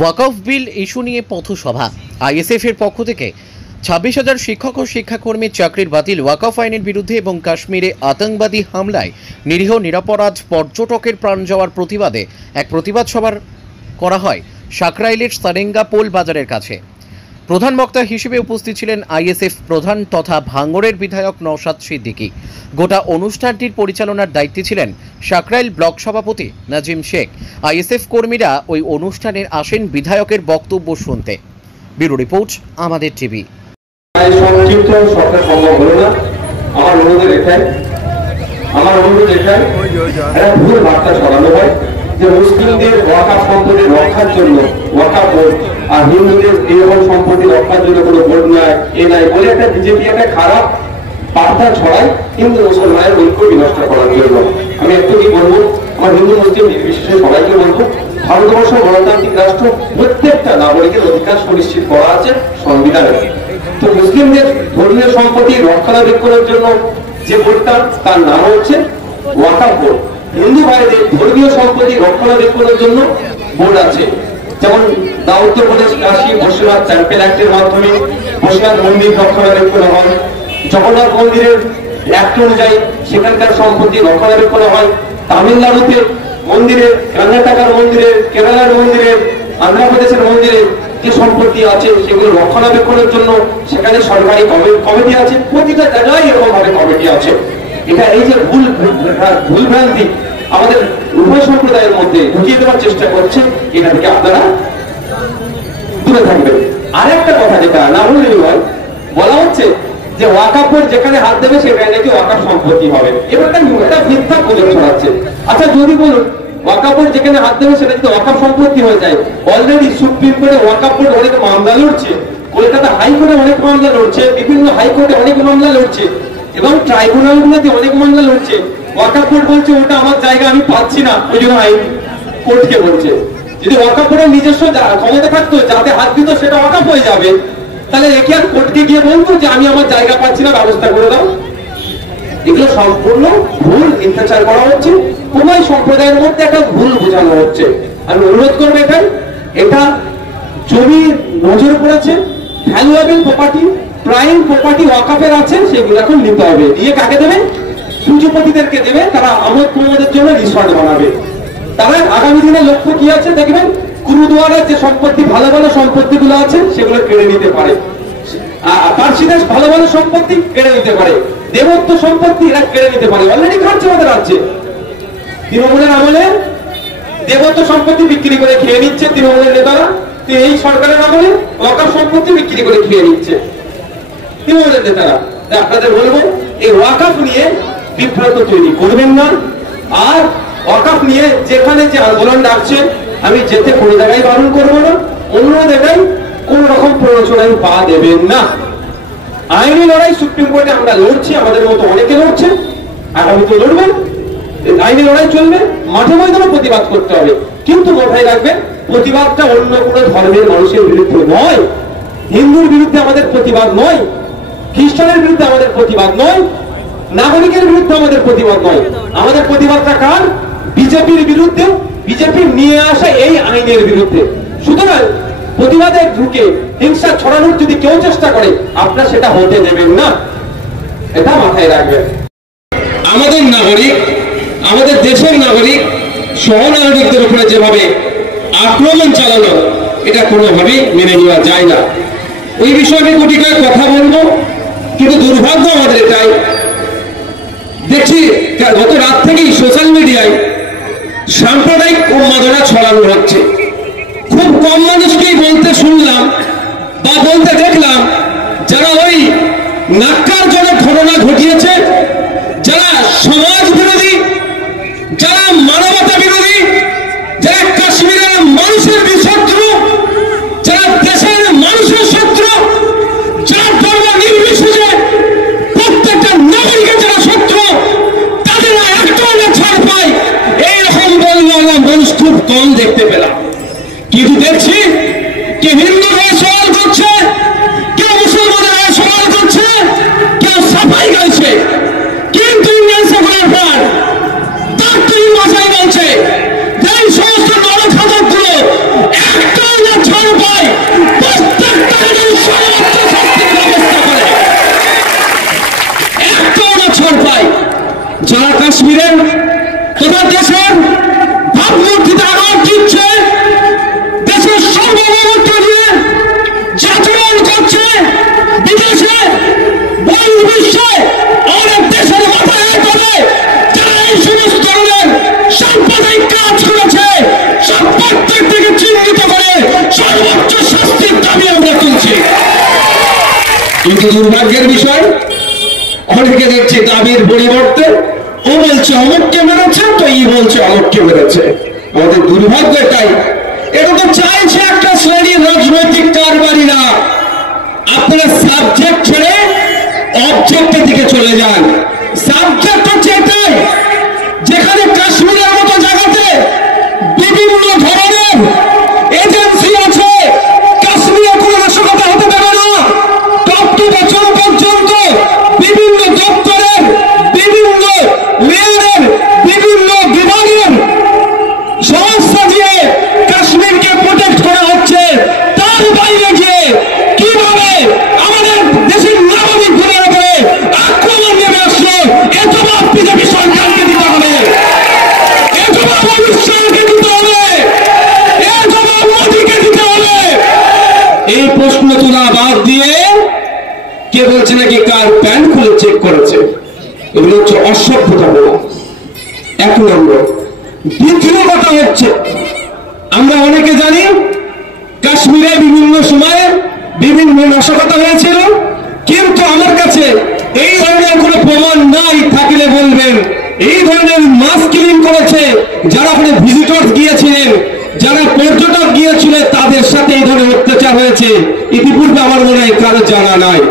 ওয়াকফ বিল issue নিয়ে পথসভা। ISF এর পক্ষ থেকে 26,000 শিক্ষক ও শিক্ষাকর্মীর চাকরির বাতিল, ওয়াকফ আইনের বিরুদ্ধে এবং কাশ্মীরে আতঙ্কবাদী হামলায় নিরীহ নিরপরাধ পর্যটকের প্রাণ যাওয়ার প্রতিবাদে এক প্রতিবাদ সভা করা হয় সাকরাইলের সারেঙ্গা পোল বাজারের কাছে। প্রধান বক্তা হিসেবে উপস্থিত ছিলেন আইএসএফ প্রধান তথা ভাঙ্গড়ের বিধায়ক নওশাদ সিদ্দিকী। গোটা অনুষ্ঠানটির পরিচালনার দায়িত্বে ছিলেন সাকরাইল ব্লক সভাপতি নাজিম শেখ। আইএসএফ কর্মীরা ওই অনুষ্ঠানে আসেন বিধায়কের বক্তব্য শুনতে। ব্যুরো রিপোর্ট, আমাদের টিভি। সংক্ষিপ্ত সরকার সম্ভব হলো না। আমার অনুরোধ এটাই একটা ভুল বার্তা ছড়ানো হয় যে মুসলিমদের ওয়াকফ সম্পত্তি রক্ষার জন্য ওয়াকফ বোর্ড আর হিন্দুদের গৃহবল সম্পত্তি রক্ষার জন্য কোনো বোর্ড নয়, এ নাই বলে একটা বিজেপি একটা খারাপ বার্তা ছড়ায় হিন্দু মুসলমানের ঐক্য বিনষ্ট করার জন্য। আমি একটু কি বলবো, আমার হিন্দু মুসলিম নির্বিশেষে সবাইকে বলবো, ভারতবর্ষ গণতান্ত্রিক রাষ্ট্র, প্রত্যেকটা নাগরিকের অধিকার সুনিশ্চিত করা আছে সংবিধানে। তো মুসলিমদের ধর্মীয় সম্পত্তি রক্ষণাবেক্ষণের জন্য যে বোর্ডটা, তার নাম হচ্ছে ওয়াকফ বোর্ড। হিন্দু ভাইদের ধর্মীয় সম্পত্তি রক্ষণাবেক্ষণের জন্য বোর্ড আছে। যেমন উত্তরপ্রদেশ কাশী বৈশ্বনাথ টেম্পল অ্যাক্টের মাধ্যমে বৈশ্বনাথ মন্দির রক্ষণাবেক্ষণ হয়, জগন্নাথ মন্দিরের অ্যাক্ট অনুযায়ী সেখানকার সম্পত্তি রক্ষণাবেক্ষণ হয়। তামিলনাড়ুতে মন্দিরের, কর্ণাটকের মন্দিরের, কেরালার মন্দিরের, অন্ধ্রপ্রদেশের মন্দিরে যে সম্পত্তি আছে সেগুলো রক্ষণাবেক্ষণের জন্য সেখানে সরকারি কমিটি আছে। প্রতিটা জায়গায় এরকম ভাবে কমিটি আছে। এটা এই যে ভুলভ্রান্তি আমাদের উভয় সম্প্রদায়ের মধ্যে ঢুকিয়ে দেওয়ার চেষ্টা করছে, এটা থেকে আপনারা দূরে থাকবেন। আর একটা কথা যেটা না বললেই হয়, বলা হচ্ছে যে ওয়াকফ বোর্ড যেখানে হাত দেবে সেখানে নাকি ওয়াকফ সম্পত্তি হবে। এবার একটা মিথ্যা গুজব ছড়াচ্ছে। আচ্ছা যদি বলুন ওয়াকফ বোর্ড যেখানে হাত দেবে সেটা যদি ওয়াকফ সম্পত্তি হয়ে যায়, অলরেডি সুপ্রিম কোর্টে ওয়াকফ বোর্ড অনেক মামলা লড়ছে, কলকাতা হাইকোর্টে অনেক মামলা লড়ছে, বিভিন্ন হাইকোর্টে অনেক মামলা লড়ছে এবং ট্রাইব্যুনাল গুলোতে অনেক মামলা লড়ছে। ওয়াকফ বোর্ড বলছে ওটা আমার জায়গা, আমি পাচ্ছি না, ওই জন্য আইন কোর্টকে বলছে। যদি ওয়াকফ বোর্ডের নিজস্ব ক্ষমতা থাকতো, যাতে হাত দিত সেটা ওয়াকফ হয়ে যাবে, তাহলে একে আর কোর্টকে গিয়ে বলবো যে আমি আমার জায়গা পাচ্ছি না, ব্যবস্থা করে দাও। এগুলো সম্পূর্ণ ভুল মিথ্যাচার করা হচ্ছে, উভয় সম্প্রদায়ের মধ্যে একটা ভুল বোঝানো হচ্ছে। আমি অনুরোধ করবো এটা জমির নজর পড়েছে, ভ্যালুয়েবল প্রপার্টি, প্রাইম প্রপার্টি ওয়াকফের আছে, সেগুলো এখন নিতে হবে। নিয়ে কাকে দেবে? পুঁজিপতিদেরকে দেবে। তারা আমোদ প্রমোদের জন্য রিসর্ট বানাবে। তারা আগামী দিনে লক্ষ্য কি আছে দেখবেন, গুরুদুয়ারার যে সম্পত্তি, ভালো ভালো সম্পত্তি গুলো আছে সেগুলো কেড়ে নিতে পারে। পার্সিদেশ ভালো ভালো সম্পত্তি কেড়ে নিতে পারে, দেবত্ব সম্পত্তি এরা কেড়ে নিতে পারে। অলরেডি খাচ্ছে আমাদের রাজ্যে। তৃণমূলের আমলে দেবত্ব সম্পত্তি বিক্রি করে খেয়ে নিচ্ছে তৃণমূলের নেতারা, তো এই সরকারের আমলে ওয়াকফ সম্পত্তি বিক্রি করে খেয়ে নিচ্ছে তৃণমূলের নেতারা। আপনাদের বলবো এই ওয়াকফ নিয়ে বিভ্রান্ত তৈরি করবেন না। আর ওয়াকফ নিয়ে যেখানে যে আন্দোলন ডাকছে আমি যেতে কোনো জায়গায় বারণ করবো না, অন্য জায়গায় কোন রকম প্ররোচনায় পা দেবেন না। আইনি লড়াই সুপ্রিম কোর্টে আমরা লড়ছি, আমাদের মতো অনেকে লড়ছে, আগামীতে লড়বেন। আইনি লড়াই চলবে, মাঠে ময়দানে প্রতিবাদ করতে হবে, কিন্তু মাথায় রাখবেন প্রতিবাদটা অন্য কোনো ধর্মের মানুষের বিরুদ্ধে নয়, হিন্দুর বিরুদ্ধে আমাদের প্রতিবাদ নয়, খ্রিস্টানের বিরুদ্ধে আমাদের প্রতিবাদ নয়, নাগরিকের বিরুদ্ধে আমাদের প্রতিবাদ নয়। আমাদের প্রতিবাদটা কার? বিজেপির বিরুদ্ধে, বিজেপির নিয়ে আসা এই আইনের বিরুদ্ধে। সুতরাং প্রতিবাদে ঢুকে হিংসা ছড়ানোর যদি কেউ চেষ্টা করে, আপনারা সেটা হতে দেবেন না, এটা মাথায় রাখবেন। আমাদের নাগরিক, আমাদের দেশের নাগরিক, সহনাগরিকদের উপরে যেভাবে আক্রমণ চালানো, এটা কোনোভাবেই মেনে নেওয়া যায় না। ওই বিষয়ে আমি কোটি কয়েক কথা বলবো, কিন্তু দুর্ভাগ্য আমাদের এটাই, দেখছি গত রাত থেকেই সোশ্যাল মিডিয়ায় সাম্প্রদায়িক উন্মাদনা ছড়ানো হচ্ছে। খুব কম মানুষকেই বলতে শুনলাম বা বলতে দেখলাম, যারা ওই ন্যাক্কারজনক ঘটনা ঘটিয়েছে, যারা সমাজ বিরোধী, যারা মানবতা বিরোধী, যারা কাশ্মীরের মানুষের শত্রু, যারা দেশের মানুষের শত্রু, যারা ধর্ম নির্বিশেষে প্রত্যেকটা নাগরিকের যারা শত্রু, তাদের একটা ছাড় পায়, এইরকম বললো মানুষ খুব কম দেখতে পেলাম। কিন্তু দেখছি কে হিন্দু হয়ে সওয়াল করছে, কেউ মুসলমান হয়ে সওয়াল করছে, কেউ সাফাই গাইছে, কিন্তু ইন্ডিয়ান সেকুলার ফ্রন্ট তার তুই ভাষায় বলছে যে এই সমস্ত নরখাদকগুলো একটা কিন্তু দুর্ভাগ্যের বিষয় অনেকে দেখছে দাবির পরিবর্তে ও বলছে অমুককে মেরেছে তো ই বলছে অমুককে মেরেছে। আমাদের দুর্ভাগ্য এটাই, এটা তো চাইছে একটা শ্রেণীর রাজনৈতিক কারবারিরা। আপনারা সাবজেক্ট ছেড়ে অবজেক্টের দিকে চলে যান। সাবজেক্ট হচ্ছে এটাই, যেখানে কাশ্মীরের মতো জায়গাতে বিভিন্ন ধরনের এজেন্সি আছে, কাশ্মীরে কোনো নাশকতা হতে পারে না। তথ্য বছর পর্যন্ত বিভিন্ন দপ্তরের, বিভিন্ন লেয়ারের, বিভিন্ন বিভাগের সংস্থা দিয়ে কাশ্মীরকে প্রোটেক্ট করা হচ্ছে। তার বাইরে গিয়ে কিভাবে আমাদের দেশের নাগরিক গুলোর উপরে আক্রমণ নেমে আসলো, এ জবাব বিজেপি সরকারকে দিতে হবে, এ জবাব অমিত শাহকে দিতে হবে, এ জবাব মোদীকে দিতে হবে। এই প্রশ্ন তোলা বাদ দিয়ে কে বলছে নাকি কার প্যান্ট খুলে চেক করেছে, এগুলো হচ্ছে অসভ্যতা বলা, এক নম্বর। দ্বিতীয় কথা হচ্ছে, আমরা অনেকে জানি কাশ্মীরে বিভিন্ন সময়ে বিভিন্ন নাশকতা হয়েছিল, কিন্তু আমার কাছে এই ধরনের কোনো প্রমাণ নাই, থাকলে বলবেন। এই ধরনের মাস কিলিং করেছে যারা ওখানে ভিজিটর গিয়েছিলেন, যারা পর্যটক গিয়েছিলেন, তাদের সাথে এই ধরনের অত্যাচার হয়েছে ইতিপূর্বে আমার মনে হয় কারো জানা নাই।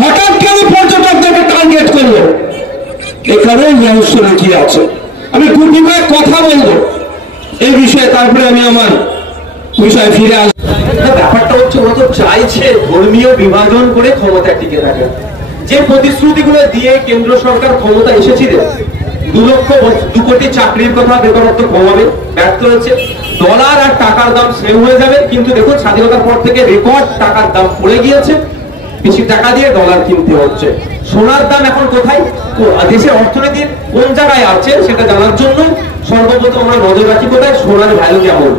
হঠাৎ কেন পর্যটকদেরকে টার্গেট করলো, এখানে রহস্য লুকিয়ে আছে। আমি গুটি কয়েক কথা বলবো এই বিষয়ে, তারপরে আমি আমার বিষয়ে ফিরে আসবো। ব্যাপারটা হচ্ছে ও তো চাইছে ধর্মীয় বিভাজন করে ক্ষমতা টিকে থাকে। যে প্রতিশ্রুতিগুলো দিয়ে কেন্দ্র সরকার ক্ষমতা এসেছিলেন, 2 কোটি চাকরির কথা, বেকারত্ব কমাবে, ব্যর্থ হয়েছে। ডলার আর টাকার দাম সেম হয়ে যাবে, কিন্তু দেখুন স্বাধীনতার পর থেকে রেকর্ড টাকার দাম পড়ে গিয়েছে, বেশি টাকা দিয়ে ডলার কিনতে হচ্ছে। সোনার দাম এখন কোথায়, দেশের অর্থনীতির কোন জায়গায় আছে সেটা জানার জন্য সর্বপ্রথম আমরা নজর রাখি কোথায়, সোনার ভ্যালু কেমন।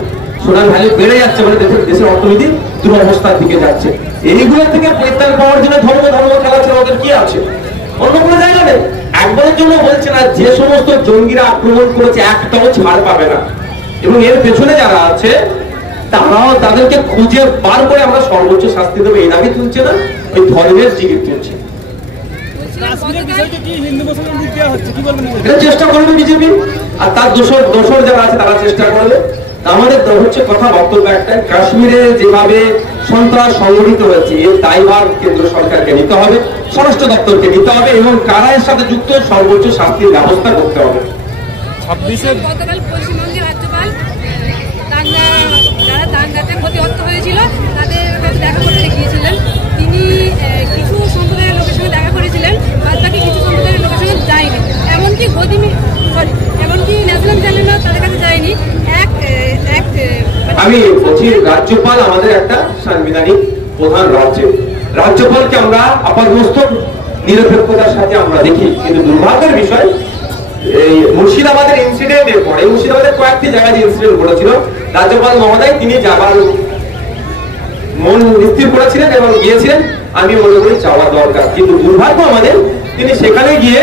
সোনার ভ্যালু বেড়ে যাচ্ছে, মানে দেশের অর্থনীতি দুরবস্থার দিকে যাচ্ছে। এইগুলো থেকে পরিত্রাণ পাওয়ার জন্য ধর্ম খেলা ছিল, ওদের কি আছে, অন্য কোনো জায়গা নেই। একবারের জন্য বলছে না, যে সমস্ত জঙ্গিরা আক্রমণ করেছে একটাও ছাড় পাবে না, এবং এর পেছনে যারা আছে তারাও, তাদেরকে খুঁজে বার করে আমরা সর্বোচ্চ শাস্তি দেবো, এই দাবি তুলছে না, ওই ধর্মের জিগির তুলছে। চেষ্টা করবে বিজেপি, আর তার দোসর যারা আছে তারা চেষ্টা করবে। আমাদের হচ্ছে কথা, বক্তব্য একটাই, কাশ্মীরে যেভাবে সন্ত্রাস সংগঠিত হয়েছে এর দায়ভার কেন্দ্র সরকারকে নিতে হবে, স্বরাষ্ট্র দপ্তরকে নিতে হবে, এবং কারা এর সাথে যুক্ত সর্বোচ্চ শাস্তির ব্যবস্থা করতে হবে। গতকাল পশ্চিমবঙ্গের রাজ্যপাল যারা দাঙ্গাতে ক্ষতিগ্রস্ত হয়েছিল তাদের কাছে দেখা করতে গিয়েছিলেন। তিনি কিছু সম্প্রদায়ের লোকের সঙ্গে দেখা করেছিলেন, বাদ বাকি কিছু সম্প্রদায়ের লোকের সঙ্গে যায়নি। এমনকি ন্যাশনাল চ্যানেলও তাদের কাছে যায়নি। আমি বলছি, রাজ্যপাল আমাদের একটা সাংবিধানিক প্রধান রাজ্যপালকে আমরা আপাতমস্তক নিরপেক্ষতার সাথে আমরা দেখি, কিন্তু দুর্ভাগ্যের বিষয় এই মুর্শিদাবাদের ইনসিডেন্টের পরে, মুর্শিদাবাদের কয়েকটি জায়গায় যে ইনসিডেন্ট ঘটেছিল, রাজ্যপাল মহোদয় তিনি যাবার মন স্থির করেছিলেন এবং গিয়েছিলেন, আমি মনে করি যাওয়া দরকার। কিন্তু দুর্ভাগ্য আমাদের, তিনি সেখানে গিয়ে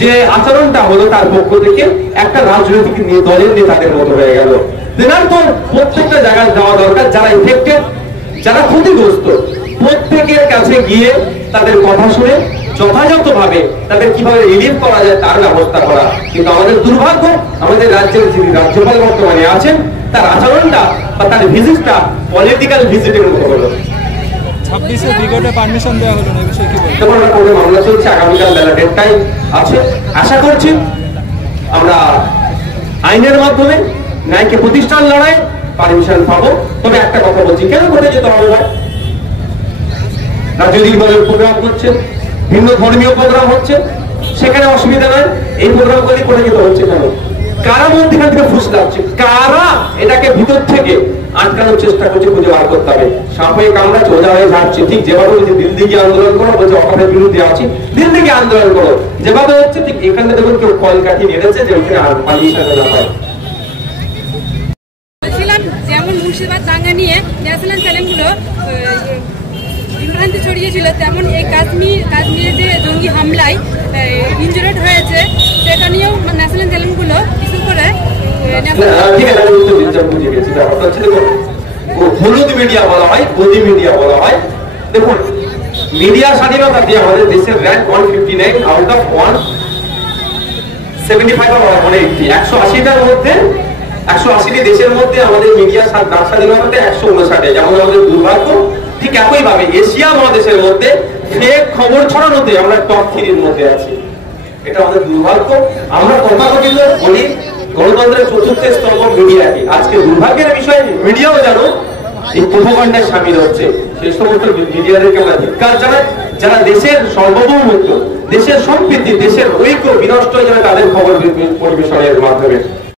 যে আচরণটা হলো তার পক্ষ থেকে একটা রাজনৈতিক দলের নেতাদের মতো হয়ে গেল। তেনার তো প্রত্যেকটা জায়গায় যাওয়া দরকার, যারা ইফেক্টেড, যারা ক্ষতিগ্রস্ত, প্রত্যেকের কাছে গিয়ে তাদের কথা শুনে যথাযথভাবে তাদের কিভাবে রিলিভ করা যায় তার ব্যবস্থা করা। কিন্তু আমাদের দুর্ভাগ্য, আমাদের রাজ্যের যিনি রাজ্যপাল বর্তমানে আছেন, তার আচরণটা বা তার ভিজিটটা পলিটিক্যাল ভিজিটের মতো হলো। 26 ব্রিগেডে পারমিশন দেওয়া হলো না, এই বিষয়ে কি বলবেন? তোমরা কোনো মামলা চলছে, আগামীকাল বেলা 1:30টায় আছে। আশা করছি আমরা আইনের মাধ্যমে ন্যায়কে প্রতিষ্ঠান লড়াই পারমিশন পাবো। তবে একটা কথা বলছি, কেন করে যেতে হবে না, রাজনৈতিক দলের প্রোগ্রাম হচ্ছে, ভিন্ন ধর্মীয় প্রোগ্রাম হচ্ছে, সেখানে অসুবিধা নয়। এই প্রোগ্রামগুলি করে যেতে হচ্ছে কেন? কারা মধ্যখান থেকে ফুসলাচ্ছে, কারা এটাকে ভিতর থেকে আটকানোর চেষ্টা করছে, খুঁজে বার করতে হবে। সাপে কামড়াচ্ছে, ওজা হয়ে ঝাড়ছে, ঠিক যেভাবে বলছে দিল্লি গিয়ে আন্দোলন করো, বলছে অকাপের বিরুদ্ধে আছি, দিল্লি গিয়ে আন্দোলন করো, যেভাবে হচ্ছে ঠিক এখানে দেখুন কেউ কল কাঠি নেড়েছে যে ওখানে আর পারমিশন না পায়। যেমন মুর্শিদাবাদ দাঙ্গা নিয়ে ন্যাশনাল চ্যানেলগুলো বিভ্রান্তি ছড়িয়েছিল, তেমন এই কাশ্মীরে যে জঙ্গি হামলায় ইনজুরেড হয়েছে সেটা নিয়েও ন্যাশনাল চ্যানেলগুলো বিশেষ করে হলুদ মিডিয়া বলা হয়, গদি মিডিয়া বলা হয়। দেখুন মিডিয়া স্বাধীনতাতে আমাদের দেশের র্যাঙ্ক 159 আউট অফ 175 মানে 180টার মধ্যে 180টি দেশের মধ্যে আমাদের মিডিয়া স্বাধীনতাতে 159, যেমন আমাদের দুর্ভাগ্য ঠিক একইভাবে এশিয়া মহাদেশের মধ্যে ফেক খবর ছড়ানোতে আমরা টপ 3 এর মধ্যে আছি। এটা আমাদের দুর্ভাগ্য। আমরা তথাকথিত বলি গণতন্ত্রের চতুর্থ স্তম্ভ মিডিয়াকে, আজকে দুর্ভাগ্যের বিষয় মিডিয়াও জানো এই প্রোপাগান্ডায় শামিল হচ্ছে। সেই সমস্ত মিডিয়াদেরকে আমরা ধিক্কার জানাই, যারা দেশের সার্বভৌমত্ব, দেশের সম্প্রীতি, দেশের ঐক্য বিনষ্ট হয়ে যাবে তাদের খবর পরিবেশনের মাধ্যমে।